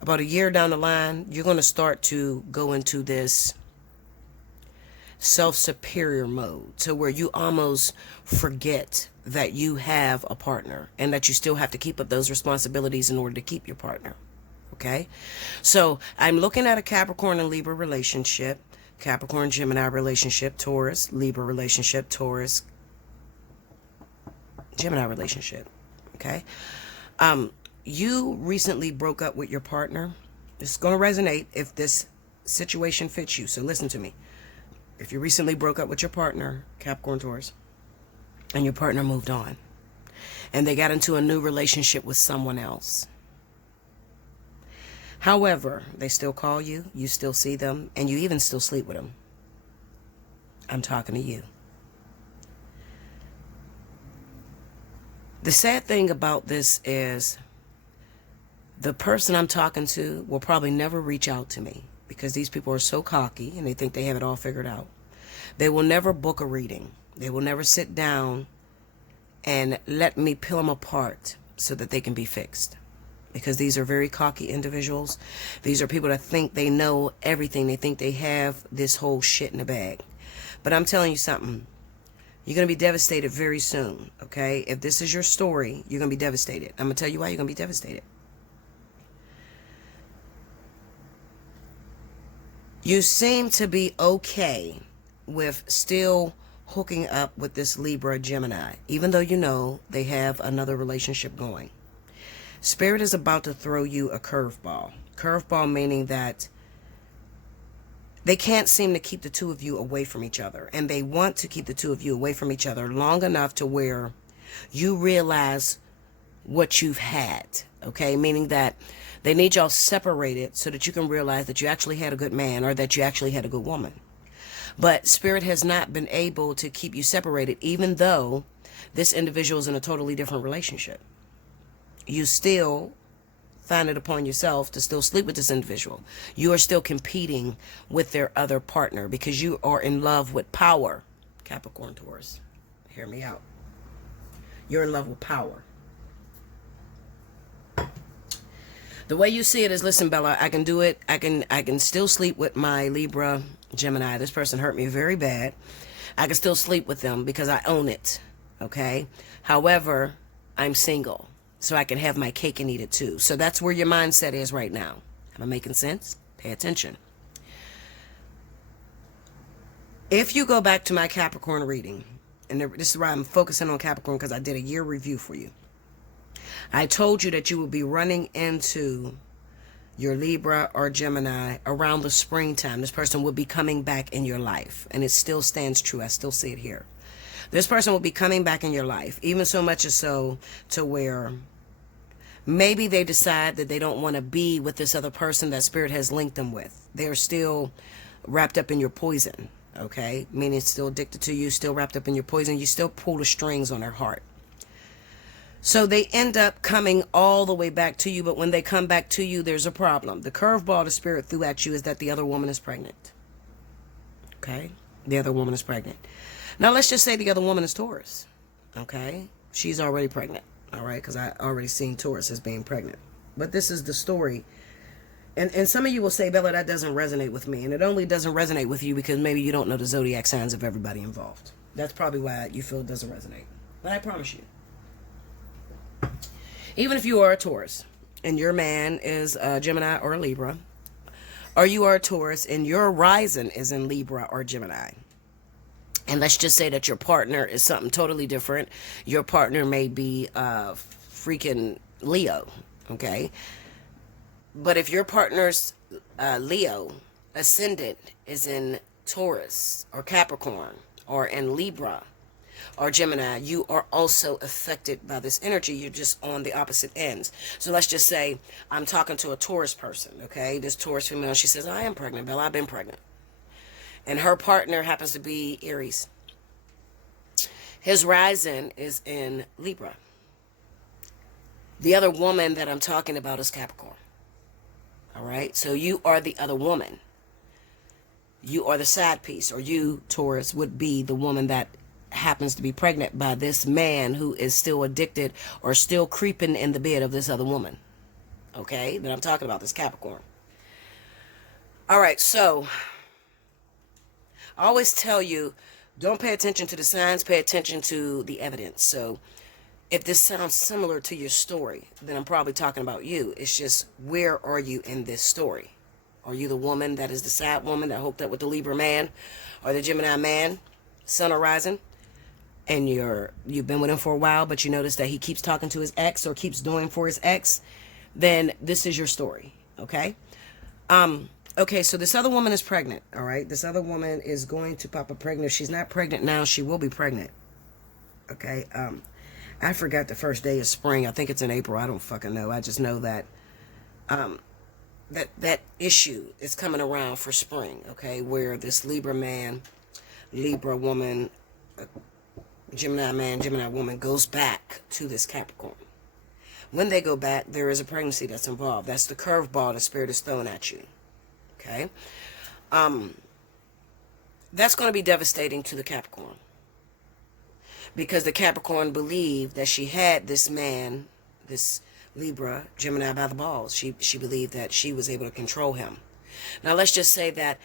About a year down the line, you're going to start to go into this self-superior mode to where you almost forget that you have a partner and that you still have to keep up those responsibilities in order to keep your partner. Okay, so I'm looking at a Capricorn and Libra relationship, Capricorn Gemini relationship, Taurus Libra relationship, Taurus Gemini relationship. Okay, you recently broke up with your partner. It's going to resonate if this situation fits you, so listen to me. If you recently broke up with your partner, Capricorn, Taurus, and your partner moved on, and they got into a new relationship with someone else. However, they still call you, you still see them, and you even still sleep with them. I'm talking to you. The sad thing about this is the person I'm talking to will probably never reach out to me because these people are so cocky and they think they have it all figured out. They will never book a reading. They will never sit down and let me peel them apart so that they can be fixed. Because these are very cocky individuals. These are people that think they know everything. They think they have this whole shit in the bag. But I'm telling you something. You're going to be devastated very soon, okay? If this is your story, you're going to be devastated. I'm going to tell you why you're going to be devastated. You seem to be okay with still hooking up with this Libra Gemini, even though you know they have another relationship going. Spirit is about to throw you a curveball. Curveball meaning that they can't seem to keep the two of you away from each other. And they want to keep the two of you away from each other long enough to where you realize what you've had. Okay? Meaning that they need y'all separated so that you can realize that you actually had a good man or that you actually had a good woman. But Spirit has not been able to keep you separated, even though this individual is in a totally different relationship. You still find it upon yourself to still sleep with this individual. You are still competing with their other partner because you are in love with power. Capricorn, Taurus, hear me out. You're in love with power. The way you see it is, listen, Bella, I can do it. I can still sleep with my Libra Gemini. This person hurt me very bad. I can still sleep with them because I own it. Okay? However, I'm single. So I can have my cake and eat it too. So that's where your mindset is right now. Am I making sense? Pay attention. If you go back to my Capricorn reading, and this is why I'm focusing on Capricorn because I did a year review for you. I told you that you will be running into your Libra or Gemini around the springtime. This person will be coming back in your life. And it still stands true. I still see it here. This person will be coming back in your life. Even so much as so to where maybe they decide that they don't want to be with this other person that Spirit has linked them with. They're still wrapped up in your poison. Okay? Meaning still addicted to you, still wrapped up in your poison. You still pull the strings on their heart. So they end up coming all the way back to you, but when they come back to you, there's a problem. The curveball the Spirit threw at you is that the other woman is pregnant. Okay? The other woman is pregnant. Now let's just say the other woman is Taurus. Okay? She's already pregnant. All right? Because I already seen Taurus as being pregnant. But this is the story. And some of you will say, Bella, that doesn't resonate with me. And it only doesn't resonate with you because maybe you don't know the zodiac signs of everybody involved. That's probably why you feel it doesn't resonate. But I promise you, even if you are a Taurus and your man is a Gemini or a Libra, or you are a Taurus and your rising is in Libra or Gemini, and let's just say that your partner is something totally different. Your partner may be freaking Leo, okay? But if your partner's Leo ascendant is in Taurus or Capricorn or in Libra or Gemini, you are also affected by this energy. You're just on the opposite ends. So let's just say I'm talking to a Taurus person, okay? This Taurus female, she says, I am pregnant, Bella, I've been pregnant. And her partner happens to be Aries. His rising is in Libra. The other woman that I'm talking about is Capricorn. All right? So you are the other woman. You are the side piece, or you, Taurus, would be the woman that happens to be pregnant by this man who is still addicted or still creeping in the bed of this other woman. Okay? That I'm talking about, this Capricorn. All right, so I always tell you, don't pay attention to the signs, pay attention to the evidence. So if this sounds similar to your story, then I'm probably talking about you. It's just, where are you in this story? Are you the woman that is the sad woman that hooked up with the Libra man or the Gemini man, sun or rising, and you've been with him for a while, but you notice that he keeps talking to his ex or keeps doing for his ex? Then this is your story, okay? Okay, so this other woman is pregnant, all right? This other woman is going to pop up pregnant. If she's not pregnant now, she will be pregnant, okay? I forgot the first day of spring. I think it's in April. I don't fucking know. I just know that that issue is coming around for spring, okay? Where this Libra man, Libra woman, Gemini man, Gemini woman goes back to this Capricorn. When they go back, there is a pregnancy that's involved. That's the curveball the spirit is throwing at you. Okay? That's going to be devastating to the Capricorn. Because the Capricorn believed that she had this man, this Libra, Gemini by the balls. She believed that she was able to control him. Now let's just say that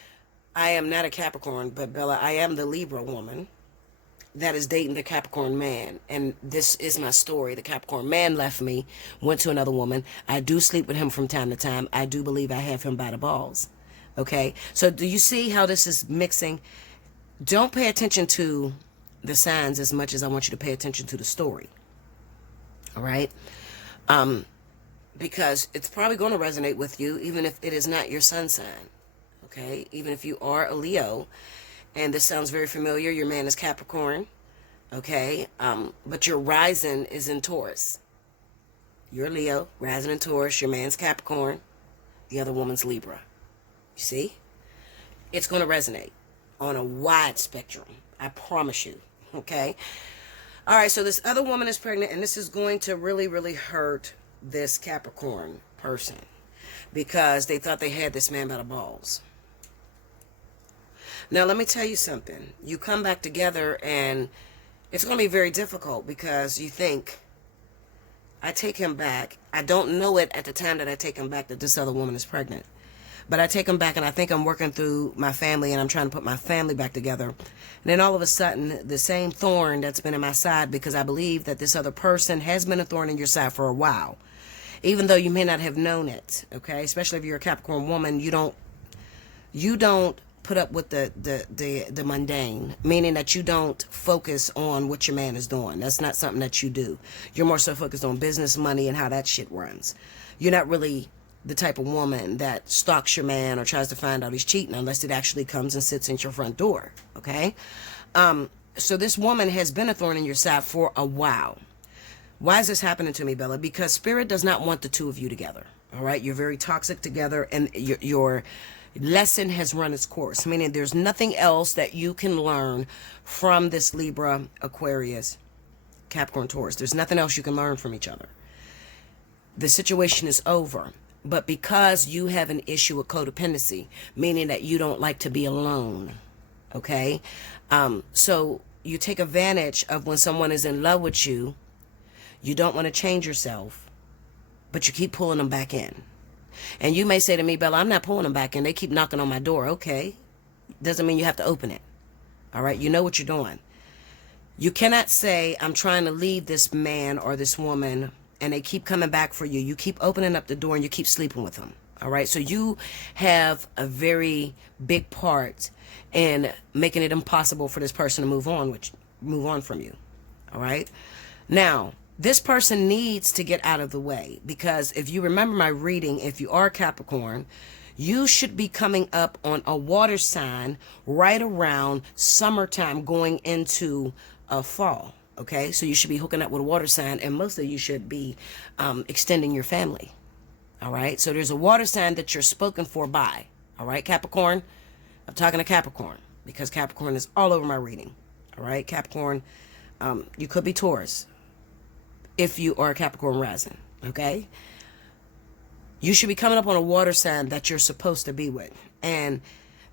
I am not a Capricorn, but Bella, I am the Libra woman that is dating the Capricorn man. And this is my story. The Capricorn man left me, went to another woman. I do sleep with him from time to time. I do believe I have him by the balls. Okay? So do you see how this is mixing? Don't pay attention to the signs as much as I want you to pay attention to the story. All right? Because it's probably going to resonate with you, even if it is not your sun sign. Okay? Even if you are a Leo, and this sounds very familiar, your man is Capricorn. Okay? But your rising is in Taurus. You're Leo, rising in Taurus, your man's Capricorn, the other woman's Libra. You see? It's going to resonate on a wide spectrum. I promise you. Okay? All right, so this other woman is pregnant, and this is going to really, really hurt this Capricorn person because they thought they had this man by the balls. Now, let me tell you something. You come back together, and it's going to be very difficult because you think, I take him back. I don't know it at the time that I take him back that this other woman is pregnant. But I take him back, and I think I'm working through my family, and I'm trying to put my family back together. And then all of a sudden, the same thorn that's been in my side, because I believe that this other person has been a thorn in your side for a while, even though you may not have known it, okay? Especially if you're a Capricorn woman, you don't put up with the mundane, meaning that you don't focus on what your man is doing. That's not something that you do. You're more so focused on business, money, and how that shit runs. You're not really the type of woman that stalks your man or tries to find out he's cheating unless it actually comes and sits at your front door, okay? So this woman has been a thorn in your side for a while. Why is this happening to me, Bella? Because Spirit does not want the two of you together, all right? You're very toxic together, and your lesson has run its course, meaning there's nothing else that you can learn from this Libra, Aquarius, Capricorn, Taurus. There's nothing else you can learn from each other. The situation is over. But because you have an issue with codependency, meaning that you don't like to be alone, okay? So you take advantage of when someone is in love with you. You don't want to change yourself, but you keep pulling them back in. And you may say to me, Bella, I'm not pulling them back in. They keep knocking on my door. Okay. Doesn't mean you have to open it. All right. You know what you're doing. You cannot say, I'm trying to leave this man or this woman, and they keep coming back for you. You keep opening up the door and you keep sleeping with them. All right. So you have a very big part in making it impossible for this person to move on from you. All right. Now, this person needs to get out of the way, because if you remember my reading, if you are Capricorn, you should be coming up on a water sign right around summertime going into fall. Okay, so you should be hooking up with a water sign, and mostly you should be extending your family. All right, so there's a water sign that you're spoken for by. All right, Capricorn, I'm talking to Capricorn because Capricorn is all over my reading. All right, Capricorn, you could be Taurus if you are a Capricorn rising. Okay, you should be coming up on a water sign that you're supposed to be with, and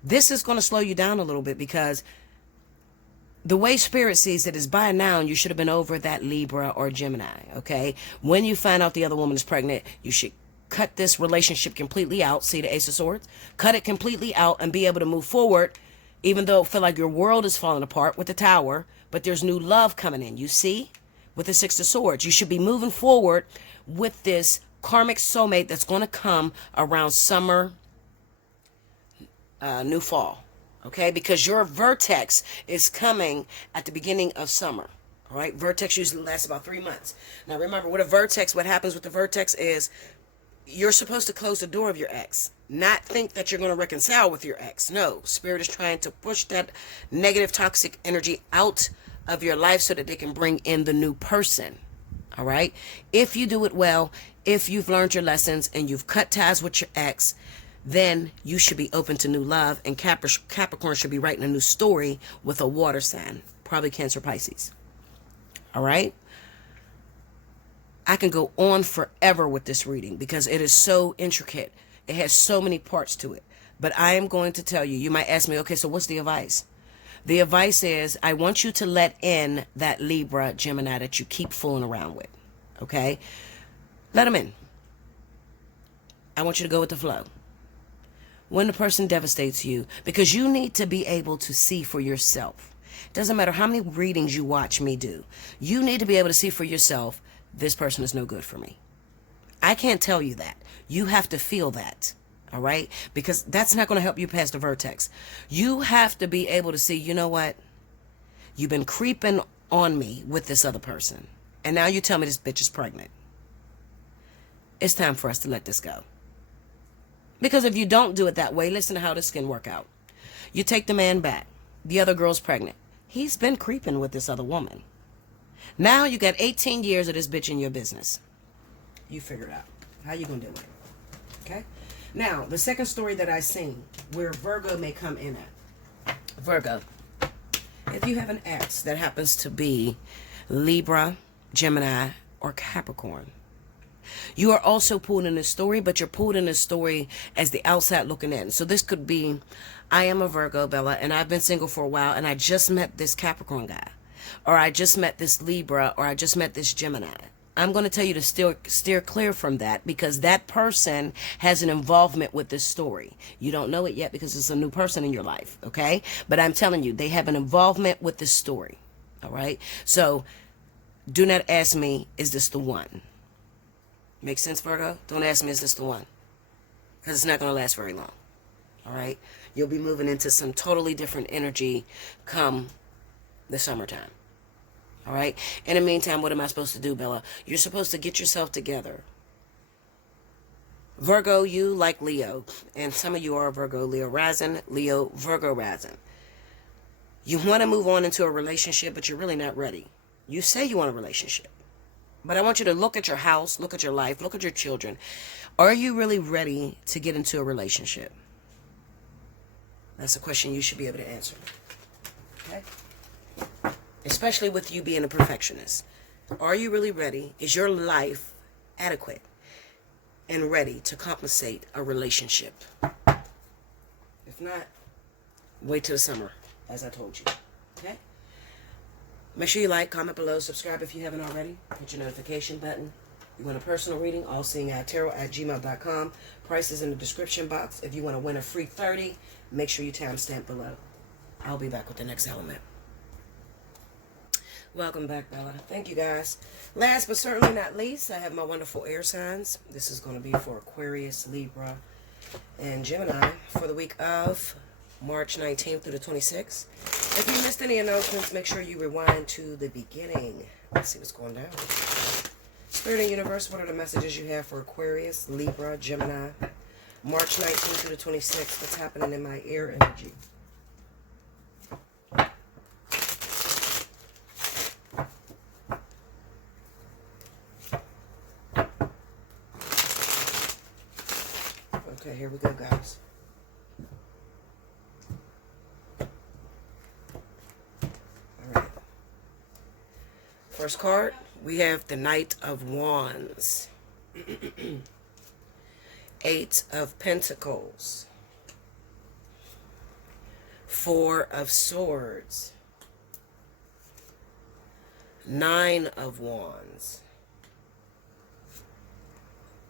this is going to slow you down a little bit, because the way Spirit sees it is by now you should have been over that Libra or Gemini. Okay, when you find out the other woman is pregnant, you should cut this relationship completely out. See the Ace of Swords? Cut it completely out and be able to move forward, even though it feel like your world is falling apart with the Tower, but there's new love coming in. You see? With the Six of Swords, you should be moving forward with this karmic soulmate that's going to come around summer, new fall. Okay, because your vertex is coming at the beginning of summer. All right, vertex usually lasts about 3 months. Now remember, what happens with the vertex is you're supposed to close the door of your ex, not think that you're going to reconcile with your ex. No, Spirit is trying to push that negative, toxic energy out of your life so that they can bring in the new person. All right, if you do it well, if you've learned your lessons and you've cut ties with your ex, then you should be open to new love, and Capricorn should be writing a new story with a water sign, probably Cancer, Pisces. All right, I can go on forever with this reading because it is so intricate. It has so many parts to it, but I am going to tell you. You might ask me, okay, so what's the advice? The advice is, I want you to let in that Libra, Gemini that you keep fooling around with. Okay, let them in. I want you to go with the flow. When the person devastates you, because you need to be able to see for yourself. Doesn't matter how many readings you watch me do. You need to be able to see for yourself, this person is no good for me. I can't tell you that. You have to feel that. All right? Because that's not going to help you past the vertex. You have to be able to see, you know what? You've been creeping on me with this other person, and now you tell me this bitch is pregnant. It's time for us to let this go. Because if you don't do it that way, listen to how this can work out. You take the man back. The other girl's pregnant. He's been creeping with this other woman. Now you got 18 years of this bitch in your business. You figure it out. How you going to deal with it? Okay? Now, the second story that I seen, where Virgo may come in at. Virgo. If you have an ex that happens to be Libra, Gemini, or Capricorn, you are also pulled in this story, but you're pulled in this story as the outside looking in. So this could be, I am a Virgo, Bella, and I've been single for a while, and I just met this Capricorn guy, or I just met this Libra, or I just met this Gemini. I'm going to tell you to steer clear from that, because that person has an involvement with this story. You don't know it yet because it's a new person in your life, okay? But I'm telling you, they have an involvement with this story, all right? So do not ask me, is this the one? Make sense, Virgo? Don't ask me, is this the one? Because it's not going to last very long. All right? You'll be moving into some totally different energy come the summertime. All right? In the meantime, what am I supposed to do, Bella? You're supposed to get yourself together. Virgo, you like Leo. And some of you are Virgo, Leo rising, Leo, Virgo rising. You want to move on into a relationship, but you're really not ready. You say you want a relationship. But I want you to look at your house, look at your life, look at your children. Are you really ready to get into a relationship? That's a question you should be able to answer. Okay? Especially with you being a perfectionist. Are you really ready? Is your life adequate and ready to compensate a relationship? If not, wait till the summer, as I told you. Okay? Make sure you like, comment below, subscribe if you haven't already. Hit your notification button. You want a personal reading? Allseeingeyetarot@gmail.com. Price is in the description box. If you want to win a free 30, make sure you timestamp below. I'll be back with the next element. Welcome back, Bella. Thank you, guys. Last but certainly not least, I have my wonderful air signs. This is going to be for Aquarius, Libra, and Gemini for the week of March 19th through the 26th. If you missed any announcements, make sure you rewind to the beginning. Let's see what's going down. Spirit and Universe, what are the messages you have for Aquarius, Libra, Gemini, March 19th through the 26th? What's happening in my air energy? Okay, here we go, guys. First card, we have the Knight of Wands, 8 of Pentacles, 4 of Swords, 9 of Wands,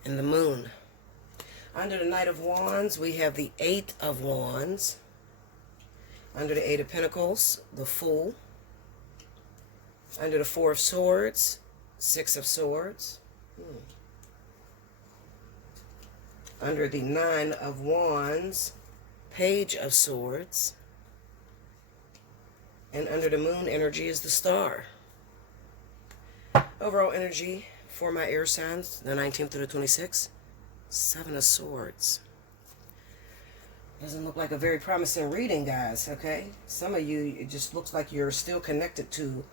and the Moon. Under the Knight of Wands, we have the 8 of Wands. Under the 8 of Pentacles, the Fool. Under the 4 of Swords, 6 of Swords. Under the 9 of Wands, Page of Swords. And under the Moon energy is the Star. Overall energy for my air signs, the 19th through the 26th, 7 of Swords. Doesn't look like a very promising reading, guys, okay? Some of you, it just looks like you're still connected to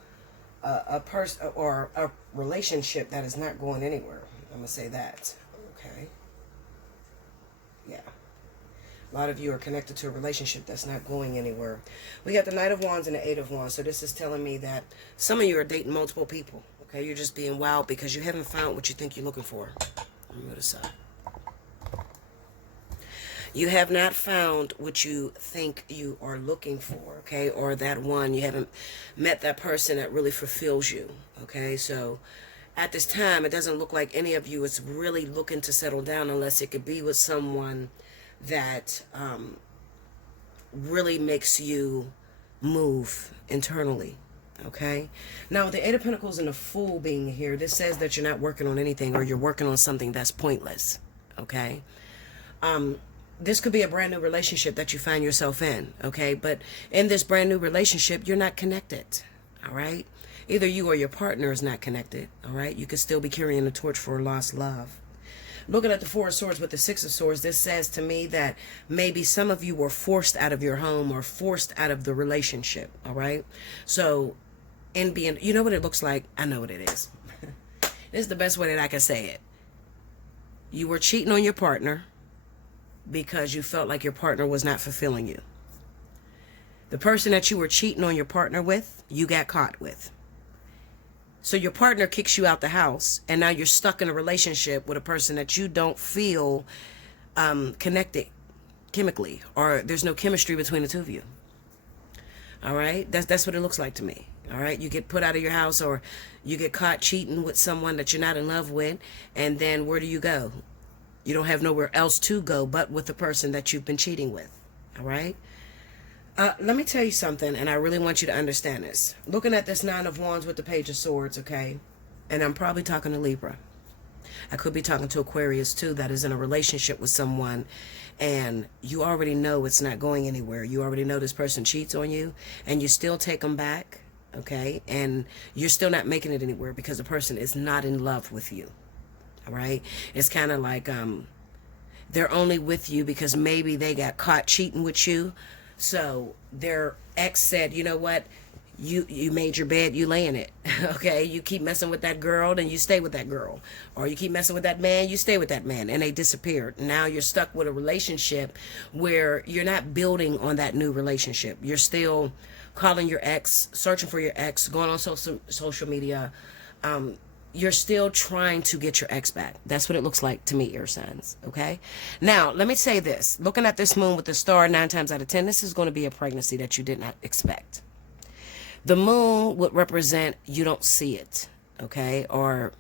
a person or a relationship that is not going anywhere. I'm going to say that. Okay. Yeah. A lot of you are connected to a relationship that's not going anywhere. We got the Knight of Wands and the 8 of Wands. So this is telling me that some of you are dating multiple people. Okay. You're just being wild because you haven't found what you think you're looking for. Let me go to the side. You have not found what you think you are looking for, okay? Or that one, you haven't met that person that really fulfills you, okay? So at this time, it doesn't look like any of you is really looking to settle down unless it could be with someone that really makes you move internally, okay? Now, with the 8 of Pentacles and the Fool being here, this says that you're not working on anything or you're working on something that's pointless, okay? This could be a brand new relationship that you find yourself in, okay? But in this brand new relationship, you're not connected, all right? Either you or your partner is not connected, all right? You could still be carrying a torch for lost love. Looking at the 4 of Swords with the 6 of Swords, this says to me that maybe some of you were forced out of your home or forced out of the relationship, all right? So, in being, you know what it looks like? I know what it is. This is the best way that I can say it. You were cheating on your partner because you felt like your partner was not fulfilling you. The person that you were cheating on your partner with, you got caught with. So your partner kicks you out the house, and now you're stuck in a relationship with a person that you don't feel connected chemically, or there's no chemistry between the two of you. All right? That's what it looks like to me. All right? You get put out of your house, or you get caught cheating with someone that you're not in love with, and then where do you go? You don't have nowhere else to go but with the person that you've been cheating with. All right? Let me tell you something, and I really want you to understand this. Looking at this 9 of Wands with the Page of Swords, okay? And I'm probably talking to Libra. I could be talking to Aquarius, too, that is in a relationship with someone, and you already know it's not going anywhere. You already know this person cheats on you, and you still take them back, okay? And you're still not making it anywhere because the person is not in love with you. All right. It's kind of like they're only with you because maybe they got caught cheating with you. So their ex said, you know what? You made your bed, you lay in it. Okay. You keep messing with that girl, then you stay with that girl. Or you keep messing with that man, you stay with that man. And they disappeared. Now you're stuck with a relationship where you're not building on that new relationship. You're still calling your ex, searching for your ex, going on social media. You're still trying to get your ex back. That's what it looks like to me, air signs, okay? Now, let me say this. Looking at this moon with the star 9 times out of 10, this is going to be a pregnancy that you did not expect. The moon would represent you don't see it, okay? Or,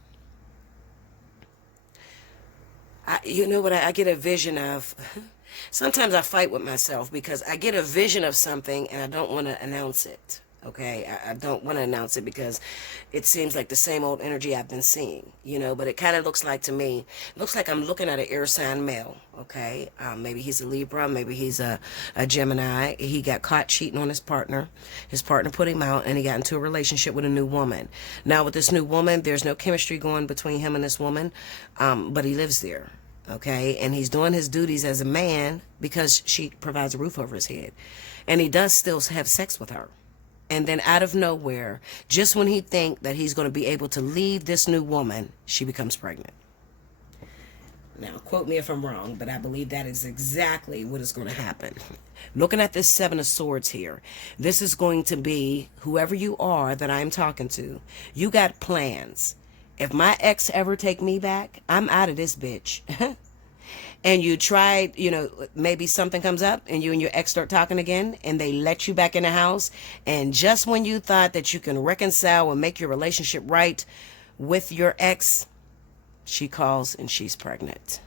you know what I get a vision of? Sometimes I fight with myself because I get a vision of something and I don't want to announce it. Okay, I don't want to announce it because it seems like the same old energy I've been seeing, you know, but it kind of looks like to me, looks like I'm looking at an air sign male, okay? Maybe he's a Libra, maybe he's a Gemini. He got caught cheating on his partner. His partner put him out and he got into a relationship with a new woman. Now with this new woman, there's no chemistry going between him and this woman, but he lives there. Okay, and he's doing his duties as a man because she provides a roof over his head. And he does still have sex with her. And then out of nowhere, just when he think that he's going to be able to leave this new woman, she becomes pregnant. Now, quote me if I'm wrong, but I believe that is exactly what is going to happen. Looking at this Seven of Swords here, this is going to be whoever you are that I'm talking to. You got plans. If my ex ever take me back, I'm out of this bitch. And you tried, you know, maybe something comes up and you and your ex start talking again and they let you back in the house. And just when you thought that you can reconcile and make your relationship right with your ex, she calls and she's pregnant.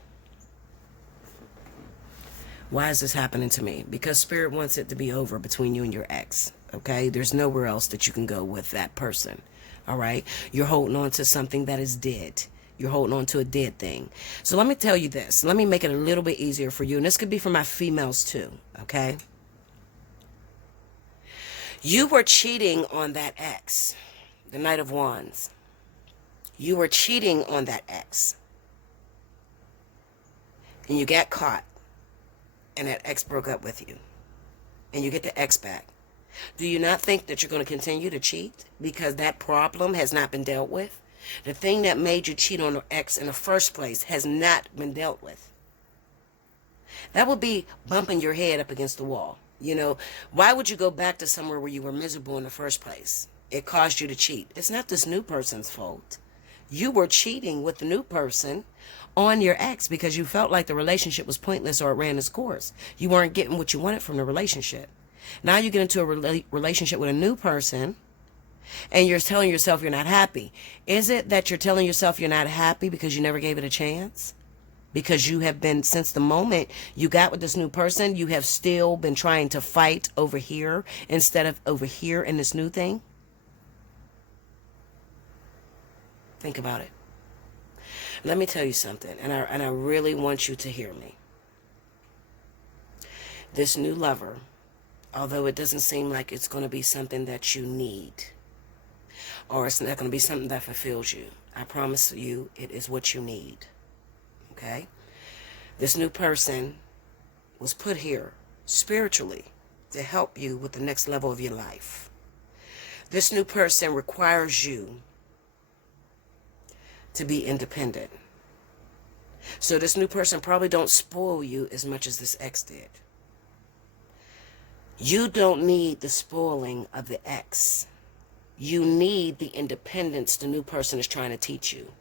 Why is this happening to me? Because Spirit wants it to be over between you and your ex. Okay? There's nowhere else that you can go with that person. All right, you're holding on to something that is dead. You're holding on to a dead thing. So let me tell you this. Let me make it a little bit easier for you. And this could be for my females too. Okay. You were cheating on that ex. The Knight of Wands. You were cheating on that ex. And you got caught. And that ex broke up with you. And you get the ex back. Do you not think that you're going to continue to cheat because that problem has not been dealt with? The thing that made you cheat on your ex in the first place has not been dealt with. That would be bumping your head up against the wall. You know, why would you go back to somewhere where you were miserable in the first place? It caused you to cheat. It's not this new person's fault. You were cheating with the new person on your ex because you felt like the relationship was pointless or it ran its course. You weren't getting what you wanted from the relationship. Now you get into a relationship with a new person and you're telling yourself you're not happy. Is it that you're telling yourself you're not happy because you never gave it a chance? Because you have been, since the moment you got with this new person, you have still been trying to fight over here instead of over here in this new thing? Think about it. Let me tell you something, and I really want you to hear me. This new lover, although it doesn't seem like it's going to be something that you need, or it's not going to be something that fulfills you, I promise you it is what you need. Okay? This new person was put here spiritually to help you with the next level of your life. This new person requires you to be independent. So this new person probably don't spoil you as much as this ex did. You don't need the spoiling of the ex. You need the independence the new person is trying to teach you.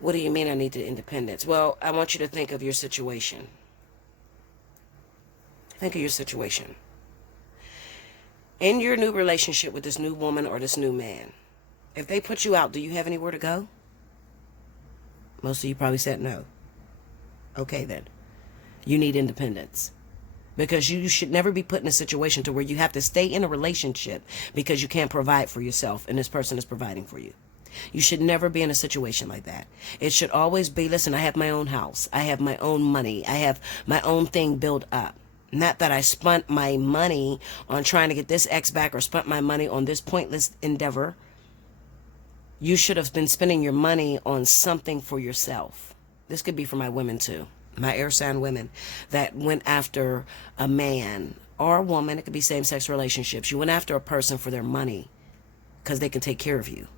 What do you mean I need the independence? Well, I want you to think of your situation. Think of your situation. In your new relationship with this new woman or this new man, if they put you out, do you have anywhere to go? Most of you probably said no. Okay then. You need independence. Because you should never be put in a situation to where you have to stay in a relationship because you can't provide for yourself and this person is providing for you. You should never be in a situation like that. It should always be, listen, I have my own house. I have my own money. I have my own thing built up. Not that I spent my money on trying to get this ex back or spent my money on this pointless endeavor. You should have been spending your money on something for yourself. This could be for my women too. My air sign women that went after a man or a woman. It could be same-sex relationships. You went after a person for their money because they can take care of you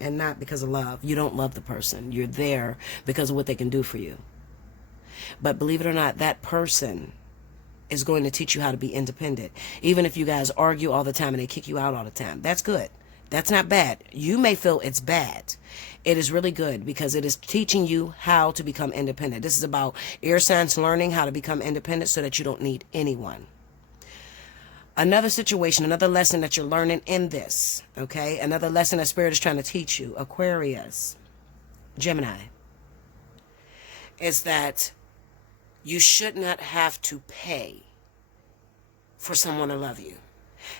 and not because of love. You don't love the person. You're there because of what they can do for you. But believe it or not, that person is going to teach you how to be independent. Even if you guys argue all the time and they kick you out all the time. That's good. That's not bad. You may feel it's bad. It is really good because it is teaching you how to become independent. This is about air signs learning how to become independent so that you don't need anyone. Another situation, another lesson that you're learning in this, okay? Another lesson that Spirit is trying to teach you, Aquarius, Gemini, is that you should not have to pay for someone to love you.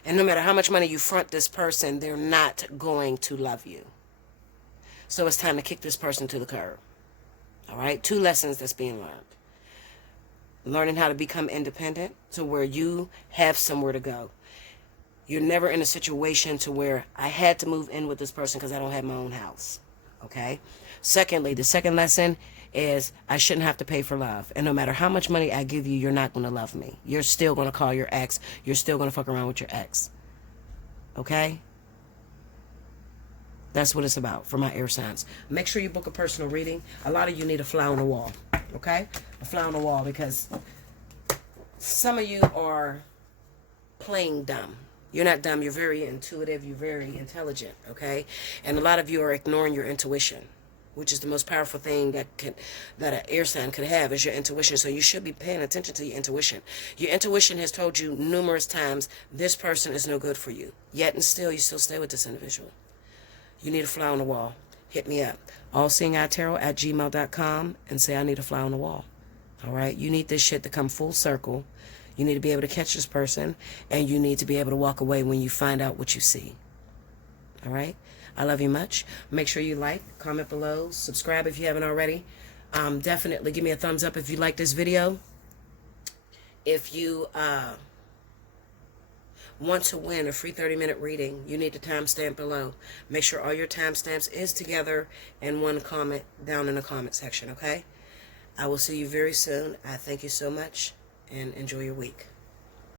And no matter how much money you front this person, they're not going to love you. So it's time to kick this person to the curb. All right? 2 lessons that's being learned. Learning how to become independent to where you have somewhere to go. You're never in a situation to where I had to move in with this person because I don't have my own house. Okay? Secondly, the second lesson is I shouldn't have to pay for love. And no matter how much money I give you, you're not going to love me. You're still going to call your ex. You're still going to fuck around with your ex. Okay? That's what it's about for my air signs. Make sure you book a personal reading. A lot of you need a fly on the wall. Okay? A fly on the wall, because some of you are playing dumb. You're not dumb. You're very intuitive. You're very intelligent. Okay? And a lot of you are ignoring your intuition, which is the most powerful thing that an air sign could have, is your intuition. So you should be paying attention to your intuition. Your intuition has told you numerous times this person is no good for you. Yet and still, you still stay with this individual. You need a fly on the wall. Hit me up. Allseeingeyetarot@gmail.com and say I need a fly on the wall. All right? You need this shit to come full circle. You need to be able to catch this person, and you need to be able to walk away when you find out what you see. All right? I love you much. Make sure you like, comment below, subscribe if you haven't already. Definitely give me a thumbs up if you like this video. If you want to win a free 30-minute reading, you need the timestamp below. Make sure all your timestamps is together and one comment down in the comment section, okay? I will see you very soon. I thank you so much, and enjoy your week.